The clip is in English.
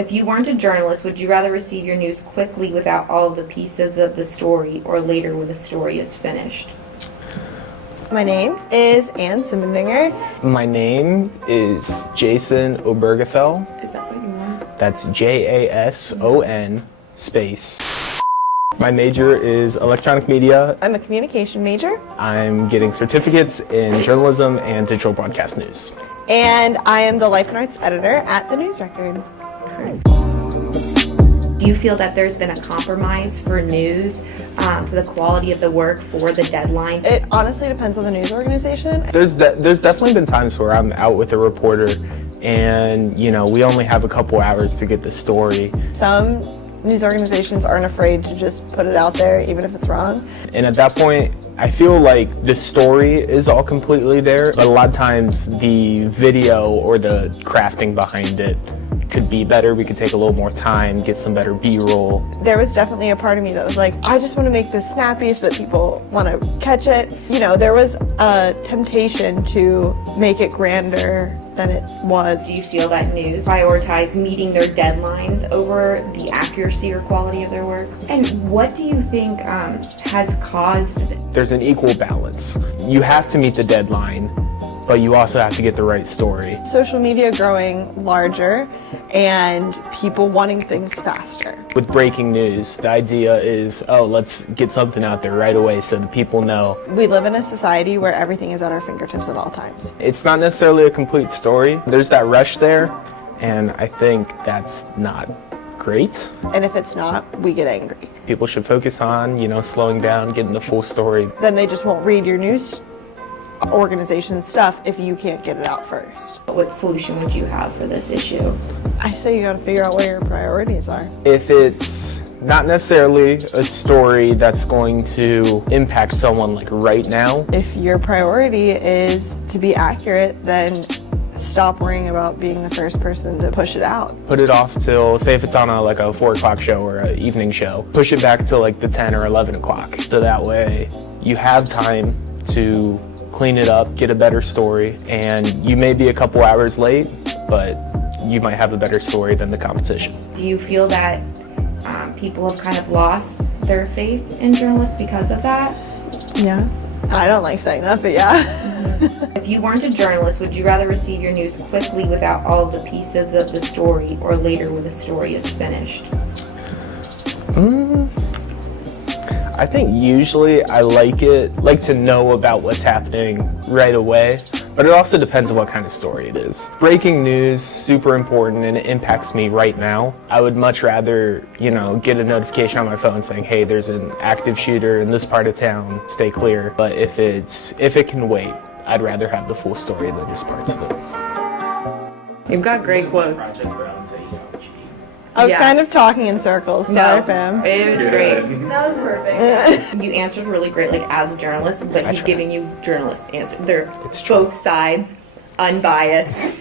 If you weren't a journalist, would you rather receive your news quickly without all of the pieces of the story or later when the story is finished? My name is Ann Simmendinger. My name is Jason Obergefell. Is that what you want? That's Jason space. My major is electronic media. I'm a communication major. I'm getting certificates in journalism and digital broadcast news. And I am the Life and Arts editor at the News Record. Do you feel that there's been a compromise for news, for the quality of the work, for the deadline? It honestly depends on the news organization. There's definitely been times where I'm out with a reporter and, we only have a couple hours to get the story. Some news organizations aren't afraid to just put it out there, even if it's wrong. And at that point, I feel like the story is all completely there, but a lot of times the video or the crafting behind it could be better. We could take a little more time, get some better B-roll. There was definitely a part of me that was like, I just want to make this snappy so that people want to catch it. There was a temptation to make it grander than it was. Do you feel that news prioritize meeting their deadlines over the accuracy or quality of their work? And what do you think has caused it? There's an equal balance. You have to meet the deadline, but you also have to get the right story. Social media growing larger and people wanting things faster. With breaking news, the idea is, let's get something out there right away so the people know. We live in a society where everything is at our fingertips at all times. It's not necessarily a complete story. There's that rush there, and I think that's not great. And if it's not, we get angry. People should focus on, slowing down, getting the full story. Then they just won't read your news organization stuff if you can't get it out first. What solution would you have for this issue? I say you gotta figure out where your priorities are. If it's not necessarily a story that's going to impact someone like right now. If your priority is to be accurate, then stop worrying about being the first person to push it out. Put it off till, say if it's on a 4 o'clock show or an evening show, push it back to the 10 or 11 o'clock. So that way you have time to clean it up, get a better story, and you may be a couple hours late, but you might have a better story than the competition. Do you feel that people have kind of lost their faith in journalists because of that? Yeah. I don't like saying that, but yeah. If you weren't a journalist, would you rather receive your news quickly without all of the pieces of the story or later when the story is finished? I think usually I like to know about what's happening right away, but it also depends on what kind of story it is. Breaking news, super important, and it impacts me right now. I would much rather, get a notification on my phone saying, hey, there's an active shooter in this part of town, stay clear. But if it can wait, I'd rather have the full story than just parts of it. You've got great quotes. I was kind of talking in circles, sorry fam. It was great. That was perfect. You answered really great, as a journalist, but he's giving you journalist answers. They're It's true. both sides, unbiased.